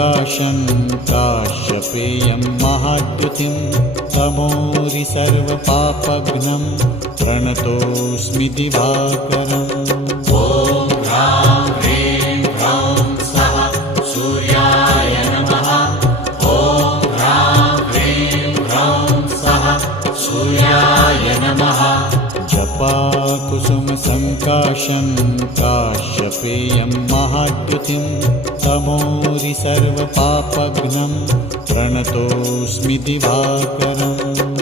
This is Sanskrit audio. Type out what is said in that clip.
सङ्काशं काश्यपेयं महाद्युतिं तमोरि सर्वपापघ्नं प्रणतोऽस्मि दिवाकरम्। ॐ ह्रां ह्रीं ह्रौं स्वः सूर्याय नमः। ॐ ह्रां ह्रीं ह्रौं स्वः सूर्याय नमः। जपाकुसुमसङ्काशं काश्यपेयं महाद्युतिं तमोरि सर्वपापघ्नं प्रणतोऽस्मि दिवाकरम्।